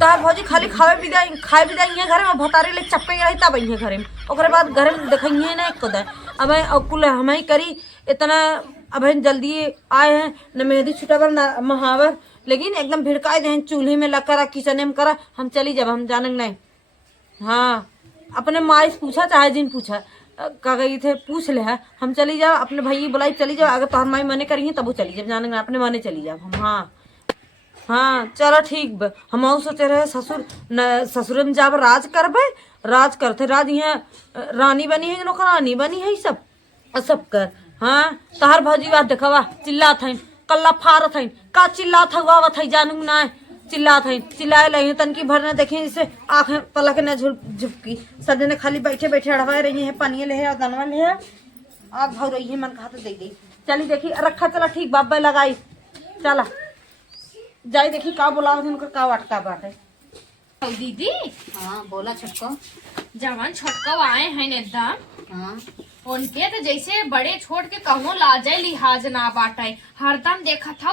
तार भौजी खाली खाए बिदाई है घर में भतारे ले चप्पे रही तब है घरे में ओकरे बाद घर में देखिए ना एक खुदा अब अकुल हम ही करी इतना अब जल्दी आए हैं न मेहंदी छुटावर न महावर लेकिन एकदम भिड़काए दे चूल्हे में लग करा किचन में करा हम चली जब हम जाने नहीं। हाँ अपने माँ से पूछा चाहे जिन पूछा का गई थे पूछ ले है हम चली जाओ अपने भाई बुलाई चली जाओ अगर तुम्हार माई मने करी तब वो चली जाओ जाने अपने माने चली जाओ हम। हाँ हाँ चलो ठीक बा हम सोचे रहे ससुर में जाब राज करबे राज करते राज यहाँ रानी बनी है लोग रानी बनी है सब कर। हाँ तहार भौजी बात देखवा चिल्ला था कल्ला फार था का चिल्ला था वाह था जानू ना चिल्ला था चिल्लाए लगे तनकी भरने देखे जैसे आंखें पलक न झुपकी सदे ने खाली बैठे बैठे अड़वा रही है पानी ले है और दनवा ले है आग भाव रही है मन कहा तो दे दी चली देखी रखा चला ठीक बाबा लगाई चला जाई देखी का बोला का वाटका बात है दीदी। हाँ बोला छोटको जवान छोटको आए हैं एकदम। हाँ उनके तो जैसे बड़े छोट के कहूँ लाजे लिहाज ना बाटे हरदम देखा था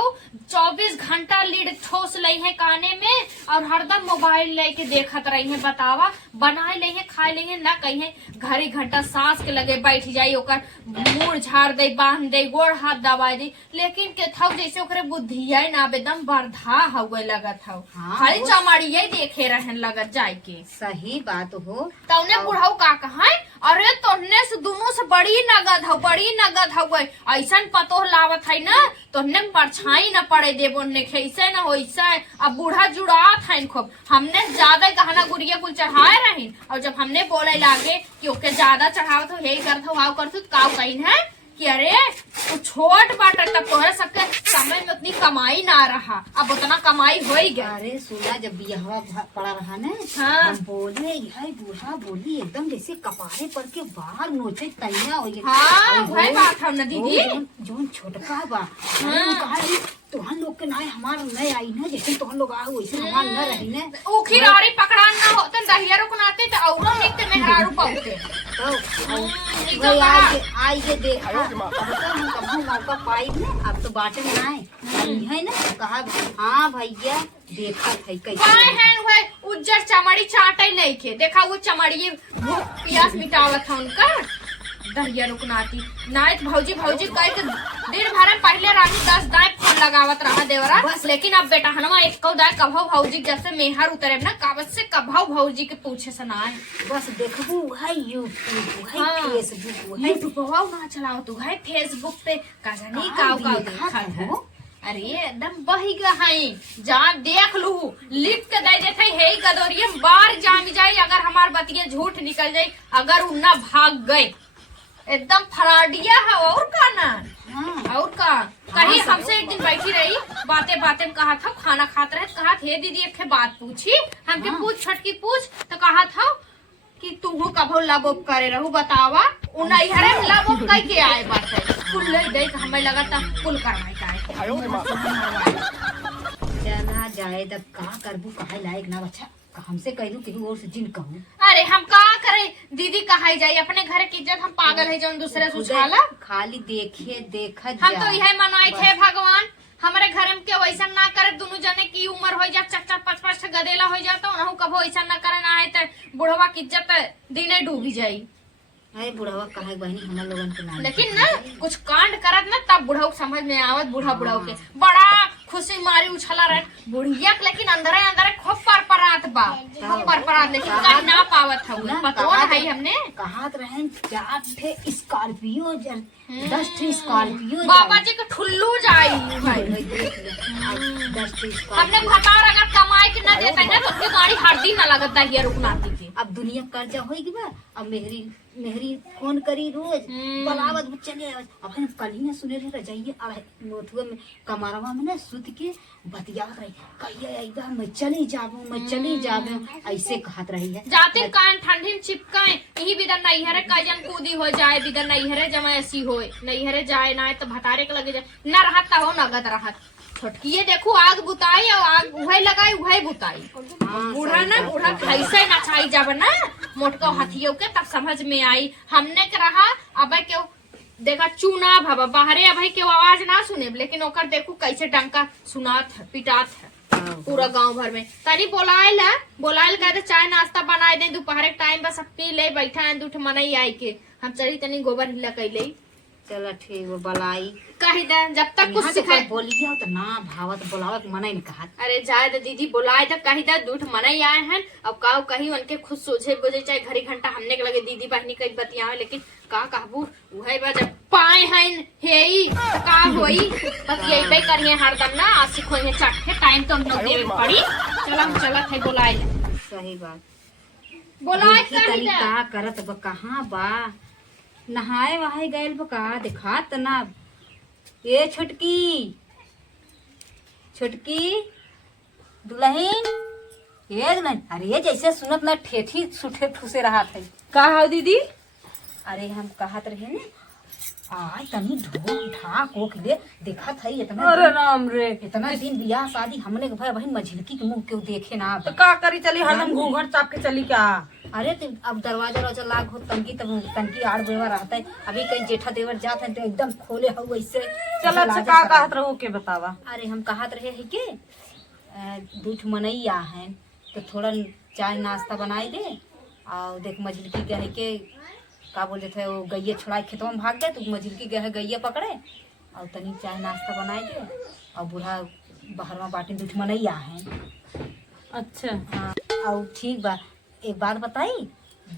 24 घंटा लीड ठोस ली है काने में और हरदम मोबाइल लेके देखत रही है बतावा बनाए ले है खाए ले है ना कहीं घड़ी घंटा सांस के लगे बैठ जाई ओकर मुड़ झाड़ दे बांध दे गोड़ हाथ दबाई दे लेकिन के था जैसे ओकरे बुद्धिया ना एकदम बरधा हुए लगत था। हाँ, खाली चमाड़िया देखे रहन लगत जाए के सही बात हो तौने बुढ़ाऊ का कहा अरे तोहने से दोनों से बड़ी नगद हो गई ऐसा पतो लावत है ना तोहने परछाई न पड़े देबो ने कैसे न होइसा अब बूढ़ा जुड़ात है खूब हमने ज्यादा गहना गुड़िया कुल चढ़ाए रही और जब हमने बोले लागे कि ओके ज्यादा चढ़ावत हो यही करत हो करत का कहीं है कि अरे तू छोट बाटा तब तोहरे सबके समय में उतनी कमाई ना रहा अब उतना कमाई हो ही गया। अरे सुना जब बियाहवा पड़ा रहा ना हाँ। हम बोले हाय बूढ़ा बोली एकदम जैसे कपारे पर के बाहर नोचे तैया हो हाँ वही बात है ना दीदी जोन छोटका बा कहा तोहन लोग के नाय हमार नहीं आई ना जैसे तोहन लोग आओ वैसे हमार न रही ना उखी रारी पकड़ान ना होते दहियारो को नाते तो औरो निकते मेहरारू पाउते तो आई के देखा हम कभी मौका पाई ना अब तो बाटे में आए है ना कहा हाँ भैया देखा था कैसे उज्जर चमड़ी चाटे नहीं थे देखा वो चमड़ी प्यास मिटावत था उनका दहिया रुकनाती नायत भौजी कह के दिन भर में पहले रानी 10 दाएं फोन लगावत रहा देवरा लेकिन अब बेटा हनुमा एक कौ दाएं कभौ भौजी जैसे मेहर उतरे ना कावत से कभौ भौजी के पूछे सुनाए बस देखबू है यूट्यूब है फेसबुक है यूट्यूब ना चलाओ तू है फेसबुक पे का जानी काव देखा है अरे एकदम बही गई जहाँ देख लू लिख के दे देते है गदोरिये बार जाम जाये अगर हमार बतिये झूठ निकल जाये अगर उन्ना भाग गए एकदम फराडिया है और का ना। हाँ। और का कहीं हमसे एक दिन बैठी रही बातें में कहा था खाना खाते रहे कहा हे दीदी एक बात पूछी हमके पूछ छटकी पूछ तो कहा था कि तू कभो लबोप करे रहू बतावा उन्हें लबोप कह के आए बात है कुल ले दे हमें लगा था कुल करवाए चला जाए तब का करबू कहे लायक ना बच्चा हमसे कहलू कि और से जिन कहूं अरे हम का करे दीदी कहाई जाए अपने घर की इज्जत हम पागल है जो दूसरे से उछाला खाली देखा हम तो यह मनाए थे भगवान हमारे घर में के वैसा ना करे दोनों जने की उम्र हो जाए चक 5-5 गदेला हो जाता ना कभो ऐसा ना करे ना है तो बुढ़वा की इज्जत दिने डूबी जाई है बुढ़वा कहे बहनी हम लोगन के ना लेकिन ना कुछ कांड करत ना तब बुढ़ऊ समझ में आवत बुढ़ा के बड़ा खुशी मारी उछला रहे बुढ़िया लेकिन अंदर खूब परपरात बा खूब परपरात लेकिन कहीं ना पावत है पतो है हमने कहात रहे 4 ठे स्कॉर्पियो 10 ठे स्कॉर्पियो बाबा जी के ठुल्लू जाई हमने भटार अगर कमाई के ना देता है ना तो गाड़ी हड्डी ना लगता है रुकनाती थी अब दुनिया कर्जा होगी बा अब मेहरी फोन करी रोज बलावत चले अब हम कल ही ना सुने रहे रजाइए अब नोथुआ में कमरवा में ना सुत के बतिया रही कहिए एकदम मैं चली जाबू ऐसे कहत रही है जाते कान ठंडी में चिपकाए यही बिदन नहीं हरे कजन कूदी हो जाए बिदन नहीं हरे जमा ऐसी हो नहीं हरे जाए ना तो भतारे के लगे जाए न रहता हो नगद रहत छोटकी ये देखो आग बुताई और आग उहे लगाई उहे बुताई बूढ़ा कैसे नचाई जब ना मोटको हाथियों के तब समझ में आई हमने के रहा अब क्यों देखा चूना भवा बाहरे अब क्यों आवाज ना सुने लेकिन ओकर देखो कैसे डंका सुनात है पिटात है पूरा गांव भर में। तनी बोलायल कहते चाय नाश्ता बनाए दे दोपहर के टाइम बस पी ले बैठा है दूठ मनई आई के हम चली तनी गोबर हिला कैले। चलो ठीक है बलाई कही दे जब तक कुछ सिखाए बोलिए तो ना भावत बोलावत मना नहीं कहा। अरे जाए दे दीदी बोलाए तो कही दे दूठ मनई आए हैं अब का कही उनके खुद सोझे बोझे चाहे घड़ी घंटा हमने के लगे दीदी बहनी कई बतिया लेकिन का कहबू वही बा जब पाए हैं हेई तो का होई बतियाई करिए हरदम ना आ सिखोए चट्टे टाइम तो हम लोग देवे पड़ी। चलत है बोलाए सही बात बोलाए देखी तनी का करत बा कहाँ बा नहाए वहाए गए बका देखा तना। ये छुटकी दुल्हन ये दुल्हन अरे जैसे सुनत ना ठेठी सुठे ठूसे रहा था। का हो दीदी? अरे हम कहत रहे ना आज तनी ढोल ढाक ओक ले देखा था इतना अरे राम रे इतना दिन बियाह शादी हमने के भाई बहन मझिलकी के मुंह क्यों देखे ना। तो का करी चली हरदम घूंघट चाप के चली क्या? अरे तो अब दरवाजा लाग हो तनकी तब तनकी आड़ देवर रहता है अभी कहीं जेठा देवर जात है तो एकदम खोले हो वैसे। चल अच्छा का कहत रहो के बतावा। अरे हम कहत रहे है के दूठ मनैया है तो थोड़ा चाय नाश्ता बनाई दे और देख मझिलकी गए के का बोले थे वो गैये छुड़ाई खेतों में भाग गए तो मझिलकी गए गैये पकड़े और तनी चाय नाश्ता बनाई दे और बूढ़ा बाहर में बाटी दूठ मनैया है। अच्छा हाँ और ठीक बा एक बात बताई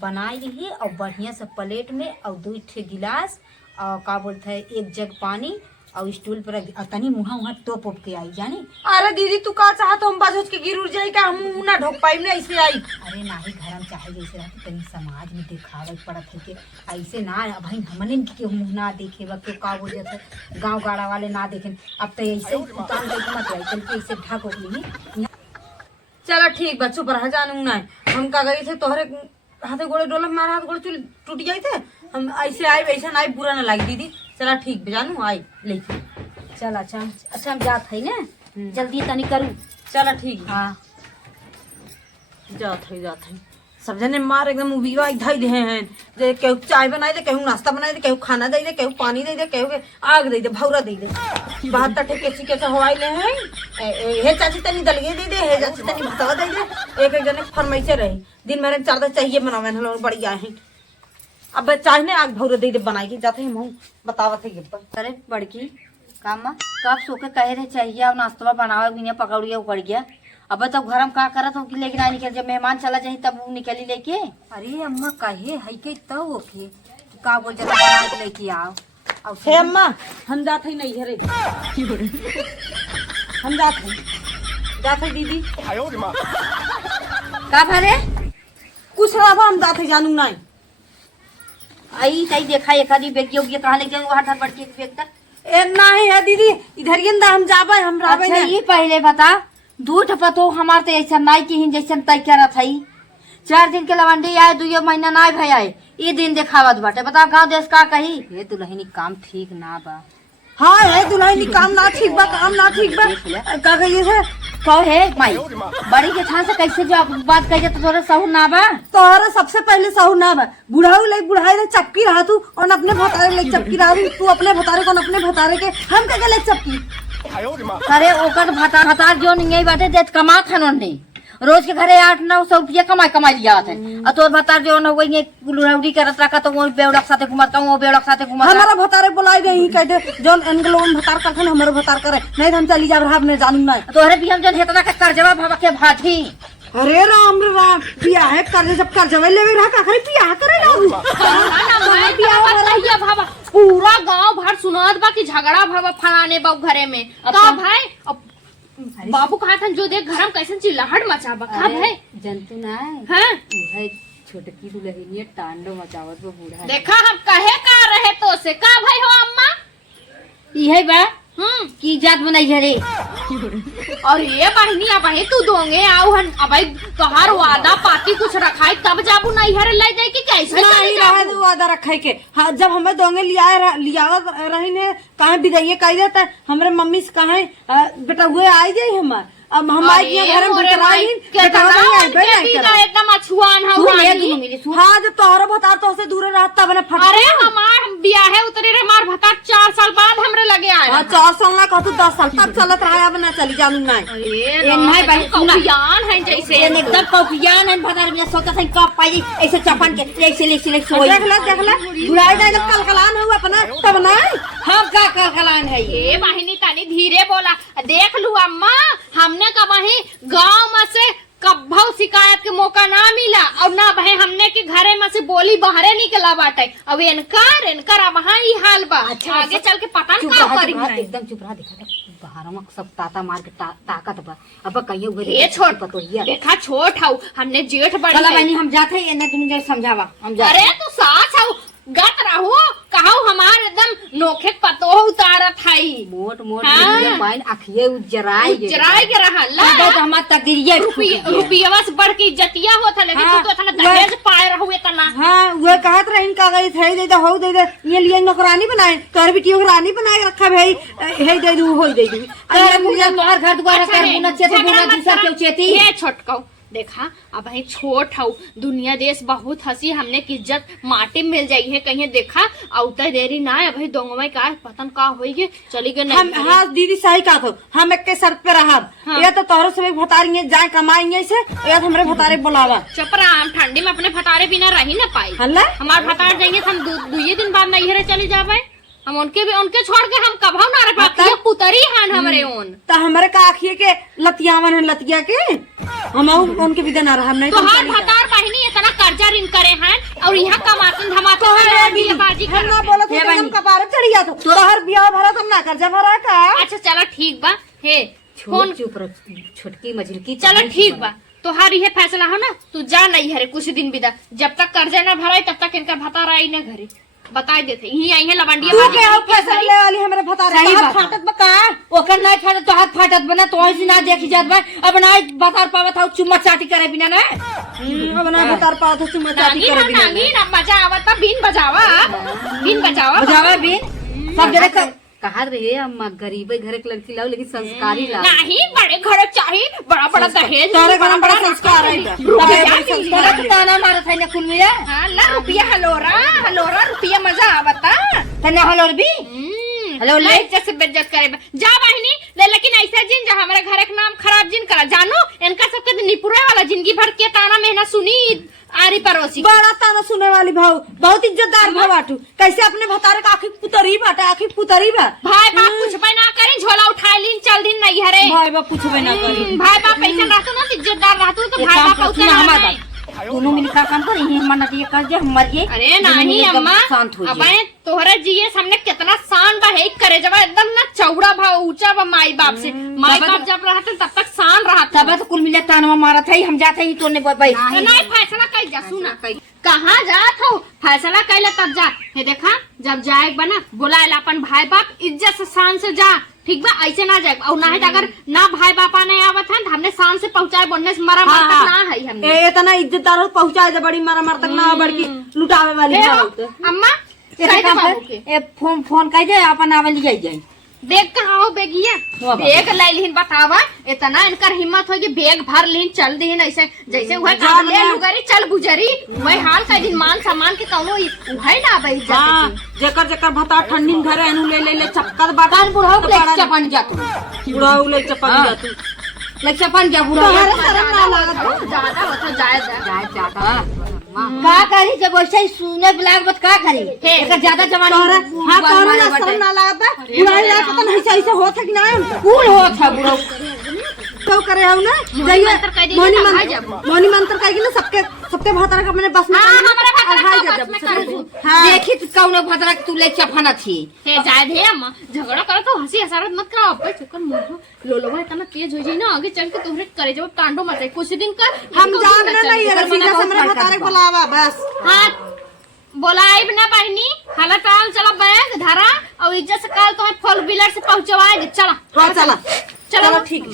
बनाई रही और बढ़िया से प्लेट में और 2 गिलास और का बोलते है 1 जग पानी और स्टूल पर और तनी मुहा टोप के आई जानी। अरे दीदी तू का चाहत हम बाजूच के गिर उड़ जाई का हम ना ढोक पाई ना ऐसे आई। अरे नाही घर में चाहे जैसे रहते तनी समाज में दिखावे पड़त है के ऐसे ना भाई हमने के मुंह ना देखे वक्त का बोल जाते गांव गाड़ा वाले ना देखें अब तो ऐसे उतान करके मत आई चल के ऐसे ढक हो गई। चलो ठीक बच्चों पर जानू ना हम का गई थे तोहरे हाथे गोड़े डोला मारा हाथ गोड़े चुल टूट गए थे हम ऐसे आए वैसे ना बुरा ना लगी दीदी। चला ठीक जानू आई लेके चल अच्छा हम जात है ना जल्दी तनी करूँ। चला ठीक हाँ जात है सब जने मार एकदम उबीवा इधर दे हैं जे केहू चाय बनाई दे केहू नाश्ता बनाई दे केहू खाना दे दे केहू पानी दे दे केहू के आग दे दे भौरा दे दे 72 ठे कैसे हवाई ले हैं हे चाची तनी दलगे दे दे हे चाची तनी भतवा दे दे एक जने फरमाइसे रही दिन भर चार चाहिए बनावे हम लोग बढ़िया है अब चाय ने आग भौरा दे दे बनाई के जाते हम बतावत है ये अरे बड़की काम कब सो के कहे रहे चाहिए और नाश्ता बनावे बिना पकौड़िया उकड़ गया अब तब घर में का करत हो कि लेकिन आई निकल जब मेहमान चला जाए तब वो निकली लेके। अरे अम्मा कहे है के तब ओके का बोल जाता लेके आओ अब हे अम्मा हम जात है नहीं घरे हम जात है दीदी का भरे कुछ रहा हम जात है जानू ना आई तई देखा एक आदमी बेग योग्य कहां लेके वहां ठर पड़ के बेग तक ए नहीं है दीदी इधर ये हम जाबे हम राबे अच्छा ये पहले बता दूठ पतो हमार तो ऐसा नाई की हिन जैसन तय कर थई 4 दिन के लवंडी आए 2 महीना नाई भई आए ये दिन देखावत बाटे बता गांव देश का कही ये दुल्हनी काम ठीक ना बा। हाँ है दुल्हनी काम ना ठीक बा का कहिए से कहो है माई बड़ी के ठान से कैसे जो बात कह तो थोड़ा सहू ना बा तोहरा सबसे पहले सहू ना बा बुढ़ाऊ ले बुढ़ाई ले चपकी रहा तू और अपने भतारे ले चपकी रहा तू अपने भतारे को अपने भतारे के हम के ले चपकी। अरे ओकर भतार जो नहीं बाटे देत कमा खनों नहीं रोज के घरे 800-900 रुपया कमाई लिया है और तोर भतार जो न वही लुराउडी करत रखा तो वो बेवड़क साथे घुमत का वो बेवड़क साथे घुमत हमारा भतारे बुलाई नहीं कहते जोन एंगलोन भतार का खन हमरो भतार करे नहीं हम चली जा रहा ने जानू ना तोहरे भी हम जन हेतना का कर्जवा भवा के भाठी। अरे राम बियाह है कर्ज जब कर्जवा लेवे रहा का खरी बियाह करे ना पूरा गांव भर सुनात बा कि झगड़ा भवा फलाने बा घरे में का भाई बाबू कहा था जो देख घर में कैसे चिल्लाहट मचा बा का भाई जनतु ना हां उहे छोटकी दुल्हनिया टांडो मचावत बा बूढ़ा देखा हम कहे का रहे तो से का भाई हो अम्मा इहे बा की जात बनाई घरे और ये बहनी अब तू दोंगे आओ हन अब तोहार वादा पाती कुछ रखाई तब जाबू नहीं हर ले जाए कि कैसे नहीं रहा तू वादा रखे के हाँ, जब हमें दोंगे लियावत रही ने कहा विदाई कह देता हमरे मम्मी से कहा बेटा हुए आई जाये हमार अब हमारे घर में एकदम अछू सुहान हो सुन ले रानी। दोनों मिली सुन। हाँ जब तोहरो भतार तो से दूर रहता बने फट अरे हमार बियाहे उतरे रे हमार भता 4 साल बाद हमरे लगे आए। हाँ 4 साल ना कहतू 10 साल तक चलत रहा अब ना चली जानू ना अरे नहीं भाई, सुना। कौपियान है जैसे एकदम कौपियान है भतार बिना सोचा था कब पाई ऐसे चपन के ऐसे ले सोई। देख ले बुलाई जाए जब कलकलान हुआ अपना तब ना हम का कलकलान है ये। ए बहिनी तनी धीरे बोला। देख लू अम्मा हमने का वही गाँव में से कभौ शिकायत के मौका ना मिला और ना भाई हमने के घरे में से बोली बाहरे निकला बाटे। अब इनकर अब वहाँ ही हाल बा। अच्छा, आगे चल के पता चुप नहीं का रहा, करी चुप रहा, है। एकदम चुप रहा। देखा बाहर में सब ताता मार के ताकत बा। अब कहिए हुए ये छोड़ पतो हिया। देखा छोट हूँ हमने जेठ बड़ी चला है। बहनी हम जाते हैं ना तुम जरा समझावा हम जा। अरे तू सास हूँ गत रहू कहू हमार एकदम नोखे पतो उतारत है मोट हाँ। पाइन अखिए उजराई जराई के रहला तो हमार तकदीरिया रुपया से बढ़ के इज्जतिया होता लेकिन हाँ, तू तो इतना दहेज पाए रहू इतना। हाँ वो कहत रही का गई थे दे दे हो दे दे ये लिए नौकरानी बनाए तोर बेटी रानी बना के रखा भाई हे दे दू हो दे दू अरे मुझे तोहर घर द्वार अच्छा कर है, मुना चेते झगड़ा मुना मत दूसरा करा। क्यों चेती। ये छोटकाऊ देखा अब भाई छोट हूँ दुनिया देश बहुत हंसी हमने की इज्जत माटी में मिल जाई है कहीं देखा औते देरी ना है भाई दोंगवा का पतन का होई चली गए हम हाँ दीदी सही कहा तो हम एक के शर्त पे रहा हाँ। या तो तोहरो से भतारेंगे जाए कमाएंगे से या तो हमरे भतारे बुलावा चपरा हम ठंडी में अपने भतारे बिना रही ना पाई। हल्ला हमारे भतार जाएंगे तो हम दुए दिन बाद नैहरे चले जावे। हम उनके छोड़ के हम कभाऊ ना रह पाते ये पुतरी हान हमरे ओन। तो हमारे का आखिए के लतियावन है लतिया के हम उनके भी देना रहा नहीं तो हर भतार बहिनी इतना कर्जा ऋण करे हैं और यहाँ कमाते धमाते बाजी हम ना बोला तो हम कपारे चढ़ी जा तो तोहर बियाह भरा तुम ना कर्जा भरा का। अच्छा चलो ठीक बा हे फोन चुप रह छोटकी मझिल की चलो ठीक बा तोहार ये फैसला हो ना तू जा नहीं हरे कुछ दिन बिदा जब तक कर्जा ना भराई तब तक इनका भतार आई ना घरे बता देते यही आई है लवंडिया तू बाजी के हो फैसला ले वाली हमारे भतारे सही हाथ बात। फाटत बका ओकर नहीं फाटत तो हाथ फाटत बना तो ऐसे ना देखी जात बा। अब ना बता पावत था चुम्मा चाटी करे बिना ना अब ना भतार पाओ तो चुम्मा चाटी नांगी करे ना बिना नांगी ना मजा आवता बीन बजावा बजावा भी सब जगह कहा रहे अम्मा गरीब घर के लड़की लाओ लेकिन संस्कारी लाओ। नहीं बड़े घर चाहिए बड़ा बड़ा दहेज तोरे घर में बड़ा संस्कार है तोरा के ताना मारत है ना कुल मिला हाँ ला रुपया हलोरा रुपया मजा आवता। तने हलोर भी हेलो ले इज्जत से बेइज्जत करे जा बहिनी ले लेकिन ऐसा जिन जा हमारे घर के नाम खराब जिन करा जानो इनका सबके निपुरे वाला जिंदगी भर के ताना मेहनत सुनी आरी पड़ोसी बड़ा ताना सुने वाली भाव बहुत इज्जतदार भाव आटू कैसे अपने भतारे का आखिर पुतरी बाटे आखिर पुतरी बा भाई बाप कुछ भी ना करें झोला उठा लीन चल दिन नहीं हरे भाई बाप पूछबे ना करी भाई बाप ऐसा रहतो ना इज्जतदार रहतो तो एक भाई काम बाप कर उतना सुना हमारा नहीं। दोनों मिल का काम कर ये हमारा ये कर जे हम मर गए अरे नहीं अम्मा शांत हो अब जाए तोहरा जिये सामने कितना शान बा है करे जब एकदम ना चौड़ा भा ऊंचा बा माई बाप से माई बाप जब रहते तब तक शान रहा तब तो कुल मिला तानवा मारा था हम जाते ही तोने भाई नहीं फैसला कई जा सुना कहाँ जात हो फैसला कैला तब जा हे देखा जब जाए बना बुलाए अपन भाई बाप इज्जत से शान से जा ठीक बा ऐसे ना जाए और ना है अगर ना भाई बापा नहीं आवत है हमने शान से पहुंचाए बनने से मरा मर तक ना है हमने इतना इज्जतदार पहुंचाए दे बड़ी मारा मार तक ना बड़की लुटावे वाली अम्मा फोन फोन कह दे अपन आवे ले जाए बैग कहाँ हो बेगिया बैग लाई लिहिन बतावा इतना इनकर हिम्मत होगी बैग भर लिहिन चल दिहिन ऐसे जैसे वह ले लुगरी चल गुजरी वही हाल का दिन मान सामान के कौनो वही ना भाई जेकर जेकर भता ठंडी घरे एनु ले ले ले चक्कर बाटान बुढ़ाऊ ले चपन जा तू बुढ़ाऊ ले चपन जा तू ले चपन जा बुढ़ाऊ शर्म ना लागत ज्यादा होता जाए ज्यादा का करी जब वैसे ही सुने ब्लैक बत का करी एक ज्यादा जमाना हां कौन ना शर्म ना लागत बुढ़ाई ला पता नहीं ऐसे होत है कि ना कूल होत है बुढ़ाऊ तो करे हो ना जाइए मोनी मंत्र कह के ना सबके भतार का मैंने बस में हमारा भतार बस में कर दू देखी कौनो भतरा तू ले चपना थी हे जाए दे अम्मा झगड़ा करो तो हंसी हसारत मत करो अब चुकन मोह लोलोवा इतना तेज हो जाई ना आगे चल के तोहरे करे जब कांडो मत कुछ दिन कर हम जान नहीं है सीधा से मेरे भतारे बुलावा बस हां बोलाई ना बहनी हाला टाल चलो बैग धरा और इज्जत से काल तुम्हें फोर व्हीलर से पहुंचवाए चला हां चला चलो ठीक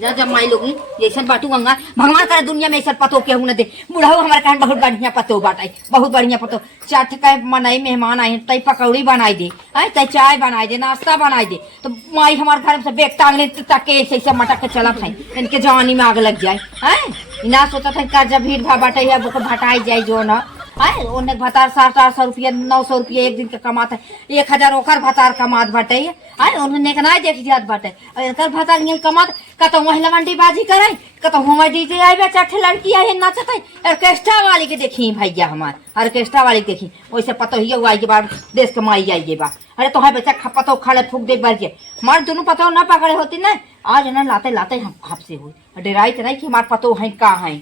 जा जब माई लोगी जैसे बाटू गंगा भगवान करे दुनिया में ऐसा पतो के न दे बुढ़ाऊ हमारे कहन बहुत बढ़िया पतो बाटाई बहुत बढ़िया पतो चाट का मनाई मेहमान आए तई पकौड़ी बनाई दे आई तई चाय बनाई दे नाश्ता बनाई दे तो माई हमारे घर से बेग टांग ले तक के ऐसे मटक के चला खाई इनके जवानी में आग लग जाए हैं ना सोचा था का जब भीड़ भाड़ बाटे है वो भटाई जाए जो ना है ओने भतार 700-800 रुपया 900 रुपया एक दिन के कमाता है 1000 ओकर भतार कमात बाटे है उन्होंने नहीं देख जात बाटे एकर भतार नहीं कमात कतो महिला मंडी बाजी करे कतो हम डीजे आइबे चाटे लड़की आई नाचत है ऑर्केस्ट्रा वाली के देखी भैया हमार ऑर्केस्ट्रा वाली के देखी वैसे पतो ही आई के बाद देश कमाई जाइए बा अरे तो है बच्चा खपतो खड़े फूक दे बार के मार दोनों पतो ना पकड़े होती ना आज ना लाते लाते हम आपसे हुई डराई नहीं कि हमार पतो है का है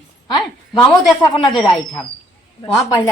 गाँवों देश अपना डराई था वहाँ पहले